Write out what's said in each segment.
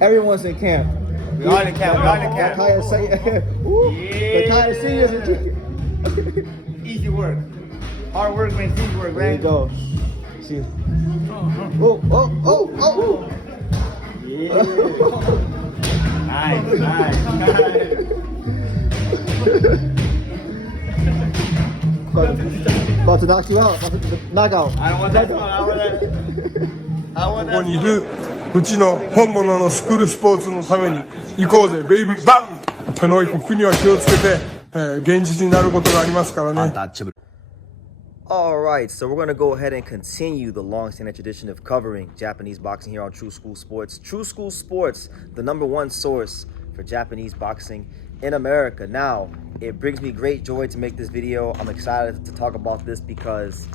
Everyone's in camp. We all in camp. We all in camp. The entire seniors in camp. Easy work. Hard work makes easy work, There you man. go. See. Oh. Yeah. Nice. About to knock you out. About to knock out. I don't want that. I want that. ここにいるうちの本物のスクールスポーツのために行こうぜベイビーバン手の国には気をつけて、現実になることがありますからね。Alright, so we're going to go ahead and continue the long-standing tradition of covering Japanese boxing here on True School Sports. True School Sports, the #1 source for Japanese boxing in America. Now, it brings me great joy to make this video. I'm excited to talk about this because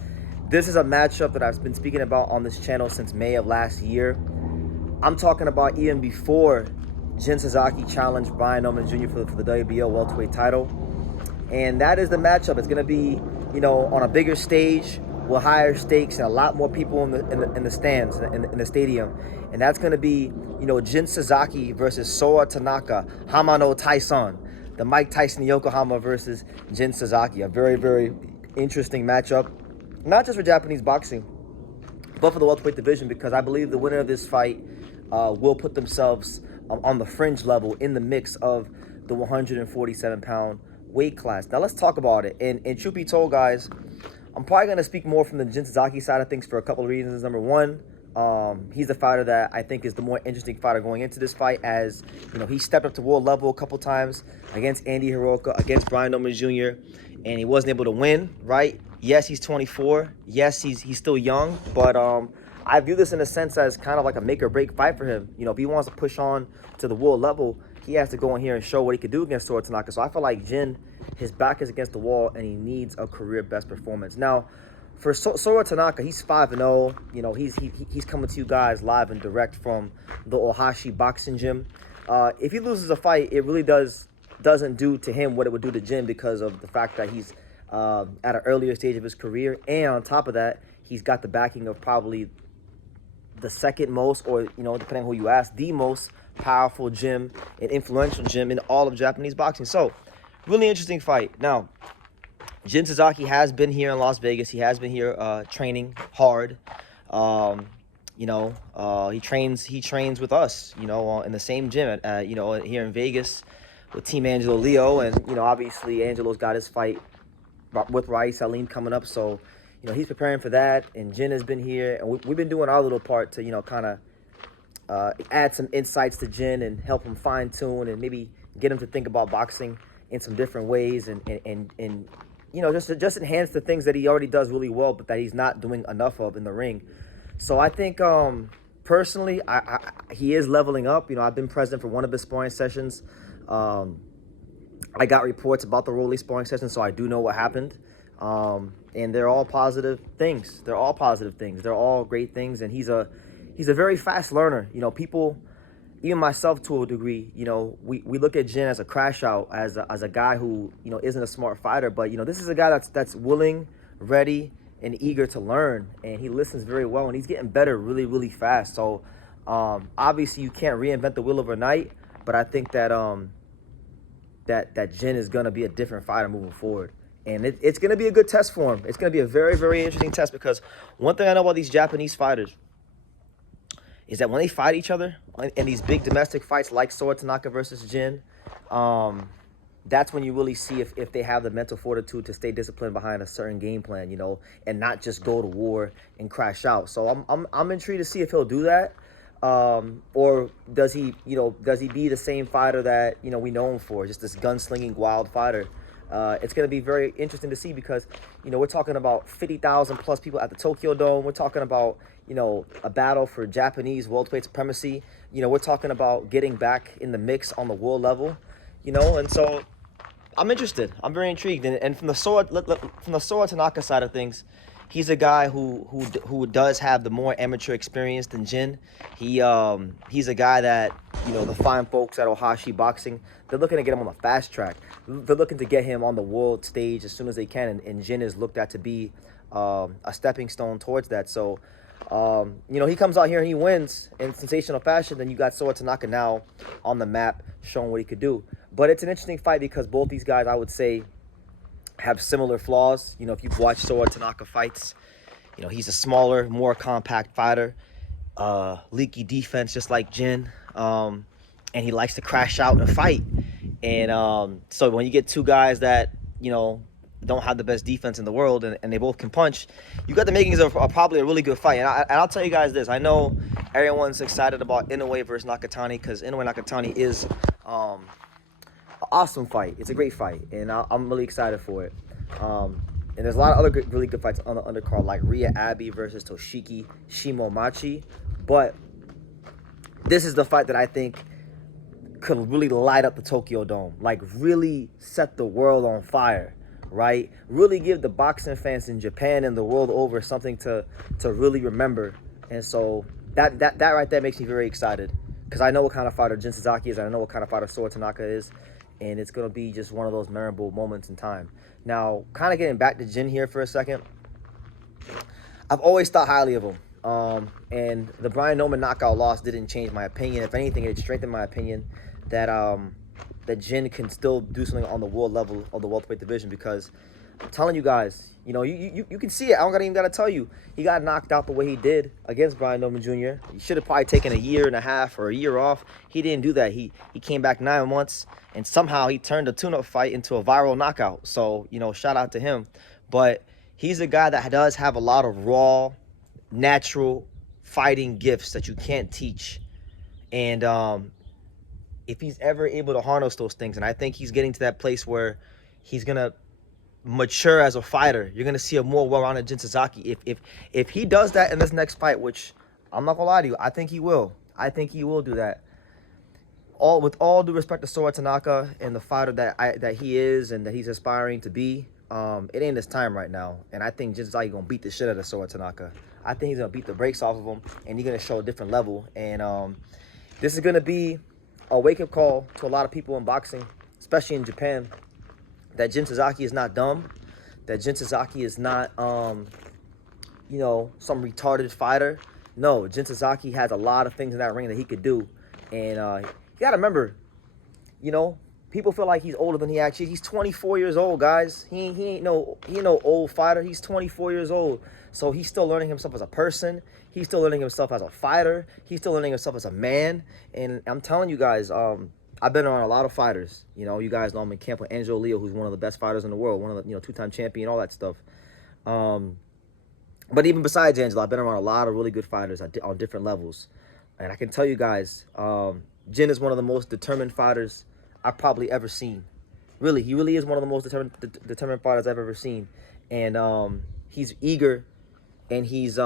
this is a matchup that I've been speaking about on this channel since May of last year. I'm talking about even before Jin Sasaki challenged Brian Norman Jr. for the WBO welterweight title. And that is the matchup. It's going to be, you know, on a bigger stage with higher stakes and a lot more people in the stands, in the stadium. And that's going to be, you know, Jin Sasaki versus Sora Tanaka, Hamano Tyson. The Mike Tyson in Yokohama versus Jin Sasaki. A very, very interesting matchup. Not just for Japanese boxing, but for the welterweight division, because I believe the winner of this fight will put themselves on the fringe level in the mix of the 147-pound weight class. Now let's talk about it. And truth be told, guys, I'm probably going to speak more from the Jin Sasaki side of things for a couple of reasons. Number one, he's the fighter that I think is the more interesting fighter going into this fight, as you know, he stepped up to world level a couple times against Andy Hiroka, against Brian Norman Jr., and he wasn't able to win, right? Yes, he's 24. Yes, he's still young, but I view this in a sense as kind of like a make or break fight for him. You know, if he wants to push on to the world level, he has to go in here and show what he could do against Sora Tanaka. So I feel like Jin, his back is against the wall, and he needs a career best performance. Now, for Sora Tanaka, he's 5-0. You know, he's coming to you guys live and direct from the Ohashi boxing gym. If he loses a fight, it really doesn't do to him what it would do to Jin, because of the fact that he's at an earlier stage of his career, and on top of that, he's got the backing of probably the second most, or, you know, depending on who you ask, the most powerful gym and influential gym in all of Japanese boxing. So, really interesting fight. Now, Jin Sasaki has been here in Las Vegas. He has been here training hard. You know, he trains with us, you know, in the same gym, you know, here in Vegas with Team Angelo Leo. And, you know, obviously Angelo's got his fight with Rais Salim coming up. So, you know, he's preparing for that. And Jin has been here. And we've been doing our little part to, you know, kind of add some insights to Jin and help him fine tune and maybe get him to think about boxing in some different ways, and you know, just enhance the things that he already does really well, but that he's not doing enough of in the ring. So I think personally, he is leveling up. You know, I've been present for one of his sparring sessions. I got reports about the Rolly sparring session, so I do know what happened. And they're all positive things. They're all positive things. They're all great things. And he's a very fast learner. You know, people, even myself to a degree, you know, we look at Jin as a crash out, as a guy who, you know, isn't a smart fighter. But, you know, this is a guy that's willing, ready, and eager to learn. And he listens very well. And he's getting better really, really fast. So, obviously, you can't reinvent the wheel overnight. But I think that that Jin is going to be a different fighter moving forward. And it's going to be a good test for him. It's going to be a very, very interesting test, because one thing I know about these Japanese fighters is that when they fight each other in these big domestic fights like Sora Tanaka versus Jin, that's when you really see if they have the mental fortitude to stay disciplined behind a certain game plan, you know, and not just go to war and crash out. So I'm intrigued to see if he'll do that. Or does he be the same fighter that, you know, we know him for, just this gunslinging wild fighter? It's going to be very interesting to see, because, you know, we're talking about 50,000 plus people at the Tokyo Dome. We're talking about, you know, a battle for Japanese welterweight supremacy. You know, we're talking about getting back in the mix on the world level, you know, and so I'm interested. I'm very intrigued. And from the Sora Tanaka side of things, he's a guy who does have the more amateur experience than Jin. He's a guy that, you know, the fine folks at Ohashi Boxing, they're looking to get him on the fast track. They're looking to get him on the world stage as soon as they can, and Jin is looked at to be a stepping stone towards that. So you know, he comes out here and he wins in sensational fashion, then you got Sora Tanaka now on the map showing what he could do. But it's an interesting fight because both these guys, I would say, have similar flaws. You know, if you've watched Sora Tanaka fights, you know, he's a smaller, more compact fighter, leaky defense just like Jin, and he likes to crash out and fight. And so when you get two guys that, you know, don't have the best defense in the world and they both can punch, you got the makings of probably a really good fight. And I'll tell you guys this, I know everyone's excited about Inoue versus Nakatani because Inoue Nakatani is an awesome fight. It's a great fight, and I'm really excited for it. And there's a lot of other really good fights on the undercard, like Rhea Abbey versus Toshiki Shimomachi. But this is the fight that I think could really light up the Tokyo Dome, like really set the world on fire, right? Really give the boxing fans in Japan and the world over something to really remember. And so that right there makes me very excited because I know what kind of fighter Jin Sasaki is, and I know what kind of fighter Sora Tanaka is, and it's going to be just one of those memorable moments in time. Now, kind of getting back to Jin here for a second, I've always thought highly of him. And the Brian Norman knockout loss didn't change my opinion. If anything, it strengthened my opinion that that Jin can still do something on the world level of the welterweight division, because I'm telling you guys, you know, you can see it. I don't even got to tell you. He got knocked out the way he did against Brian Norman Jr. He should have probably taken a year and a half or a year off. He didn't do that. He came back 9 months, and somehow he turned a tune-up fight into a viral knockout. So, you know, shout out to him. But he's a guy that does have a lot of raw, natural fighting gifts that you can't teach. And if he's ever able to harness those things, and I think he's getting to that place where he's going to mature as a fighter, you're going to see a more well-rounded Jin Sasaki. If he does that in this next fight, which I'm not going to lie to you, I think he will. I think he will do that. With all due respect to Sora Tanaka and the fighter that he is and that he's aspiring to be, it ain't his time right now. And I think Jin Sasaki going to beat the shit out of Sora Tanaka. I think he's going to beat the brakes off of him, and he's going to show a different level. And this is going to be a wake-up call to a lot of people in boxing, especially in Japan, that Jin Sasaki is not dumb, that Jin Sasaki is not, you know, some retarded fighter. No, Jin Sasaki has a lot of things in that ring that he could do. And you got to remember, you know, people feel like he's older than he actually is. He's 24 years old, guys. He ain't no old fighter. He's 24 years old. So he's still learning himself as a person. He's still learning himself as a fighter. He's still learning himself as a man. And I'm telling you guys, I've been around a lot of fighters. You know, you guys know I'm in camp with Angelo Leo, who's one of the best fighters in the world, one of the, you know, 2-time champion, all that stuff. But even besides Angelo, I've been around a lot of really good fighters on different levels. And I can tell you guys, Jin is one of the most determined fighters I've probably ever seen. Really, he really is one of the most determined fighters I've ever seen. And he's eager, and he's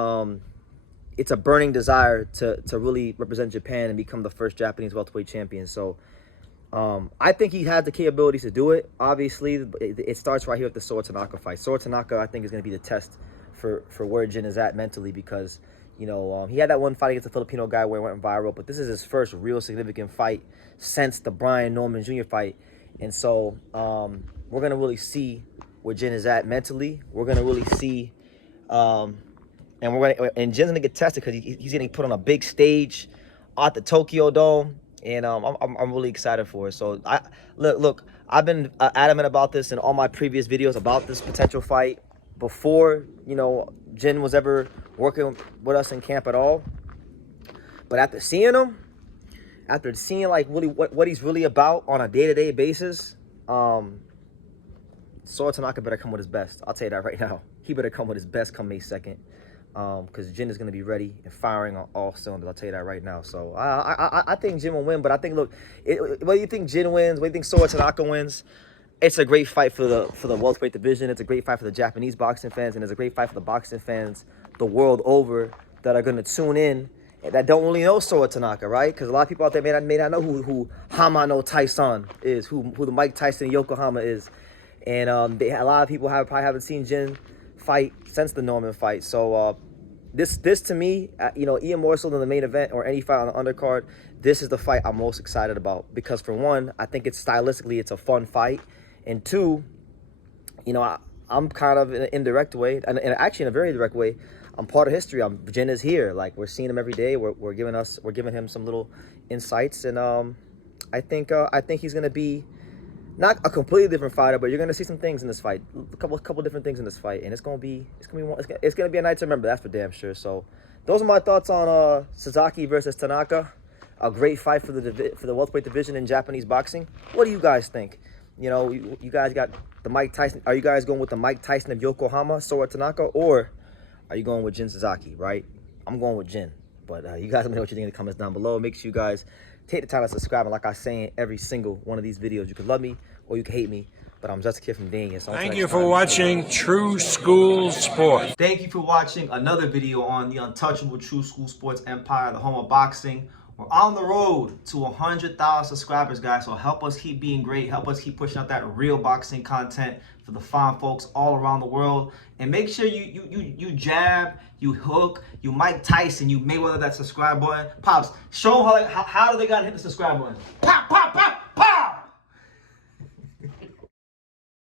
it's a burning desire to really represent Japan and become the first Japanese welterweight champion. So I think he has the capabilities to do it. Obviously, it starts right here with the Sora Tanaka fight. Sora Tanaka, I think, is going to be the test for where Jin is at mentally, because, you know, he had that one fight against a Filipino guy where it went viral, but this is his first real significant fight since the Brian Norman Jr. fight. And so we're going to really see where Jin is at mentally. We're going to really see, and Jin's going to get tested because he's getting put on a big stage at the Tokyo Dome. And I'm really excited for it. So look, I've been adamant about this in all my previous videos about this potential fight before, you know, Jin was ever working with us in camp at all. But after seeing him, after seeing like really what he's really about on a day-to-day basis, Sora Tanaka better come with his best. I'll tell you that right now. He better come with his best come May 2nd. Because Jin is going to be ready and firing on all cylinders. I'll tell you that right now. So I think Jin will win. But I think, look, whether you think Jin wins, whether you think Sora Tanaka wins, it's a great fight for the welterweight division. It's a great fight for the Japanese boxing fans, and it's a great fight for the boxing fans the world over that are going to tune in and that don't really know Sora Tanaka, right? Because a lot of people out there may not know who Hamano Tyson is, who the Mike Tyson in Yokohama is, and a lot of people probably haven't seen Jin fight since the Norman fight. So this to me, you know, even more so than the main event or any fight on the undercard, this is the fight I'm most excited about, because for one, I think it's stylistically it's a fun fight, and two, you know, I'm kind of in an indirect way, and actually in a very direct way, I'm part of history. Jin is here. Like, we're seeing him every day. We're giving him some little insights, and I think he's gonna be not a completely different fighter, but you're gonna see some things in this fight, a couple different things in this fight, and it's gonna be a night to remember. That's for damn sure. So those are my thoughts on Sasaki versus Tanaka. A great fight for the welterweight division in Japanese boxing. What do you guys think? You know, you guys got the Mike Tyson. Are you guys going with the Mike Tyson of Yokohama, Sora Tanaka, or are you going with Jin Sasaki? Right? I'm going with Jin. But you guys let me know what you think in the comments down below. Make sure you guys take the time to subscribe. And like I say in every single one of these videos, you can love me or you can hate me. But I'm just a kid from Daniel. So Thank you for watching True School Sports. Thank you for watching another video on the untouchable True School Sports Empire, the home of boxing. We're on the road to 100,000 subscribers, guys. So help us keep being great. Help us keep pushing out that real boxing content for the fine folks all around the world. And make sure you jab, you hook, you Mike Tyson, you Mayweather that subscribe button. Pops, show them how do they gotta hit the subscribe button. Pop, pop, pop.